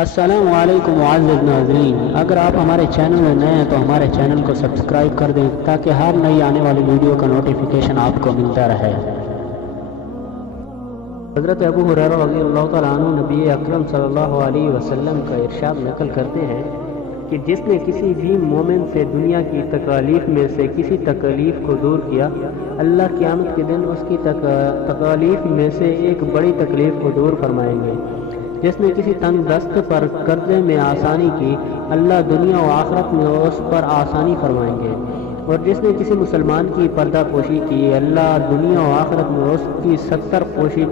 السلام علیکم معزز ناظرین، اگر آپ ہمارے چینل میں نئے ہیں تو ہمارے چینل کو سبسکرائب کر دیں تاکہ ہر نئی آنے والی ویڈیو کا نوٹیفیکیشن آپ کو ملتا رہے۔ حضرت ابو ہریرہ رضی اللہ تعالیٰ عنہ نبی اکرم صلی اللہ علیہ وسلم کا ارشاد نقل کرتے ہیں کہ جس نے کسی بھی مومن سے دنیا کی تکالیف میں سے کسی تکلیف کو دور کیا، اللہ قیامت کے دن اس کی تکالیف میں سے ایک بڑی تکلیف کو دور فرمائیں گے۔ جس نے کسی تنگ دست پر قرضے میں آسانی کی، اللہ دنیا و آخرت میں اس پر آسانی فرمائیں گے۔ اور جس نے کسی مسلمان کی پردہ پوشی کی، اللہ دنیا و آخرت میں اس کی 70 پوشی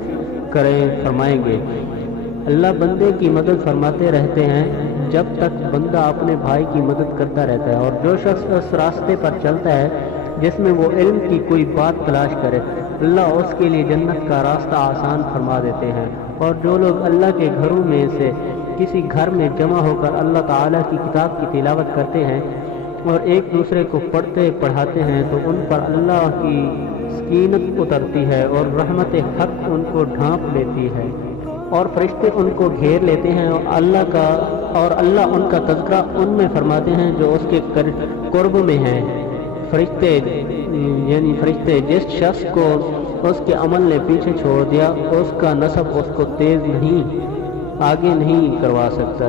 فرمائیں گے۔ اللہ بندے کی مدد فرماتے رہتے ہیں جب تک بندہ اپنے بھائی کی مدد کرتا رہتا ہے، اور جو شخص اس راستے پر چلتا ہے جس میں وہ علم کی کوئی بات تلاش کرے، اللہ اس کے لیے جنت کا راستہ آسان فرما دیتے ہیں۔ اور جو لوگ اللہ کے گھروں میں سے کسی گھر میں جمع ہو کر اللہ تعالیٰ کی کتاب کی تلاوت کرتے ہیں اور ایک دوسرے کو پڑھاتے ہیں تو ان پر اللہ کی سکینت اترتی ہے اور رحمت حق ان کو ڈھانپ لیتی ہے، اور فرشتے ان کو گھیر لیتے ہیں، اور اللہ ان کا تذکرہ ان میں فرماتے ہیں جو اس کے قرب میں ہیں۔ فرشتے جس شخص کو اس کے عمل نے پیچھے چھوڑ دیا، اس کا نسب اس کو آگے نہیں کروا سکتا۔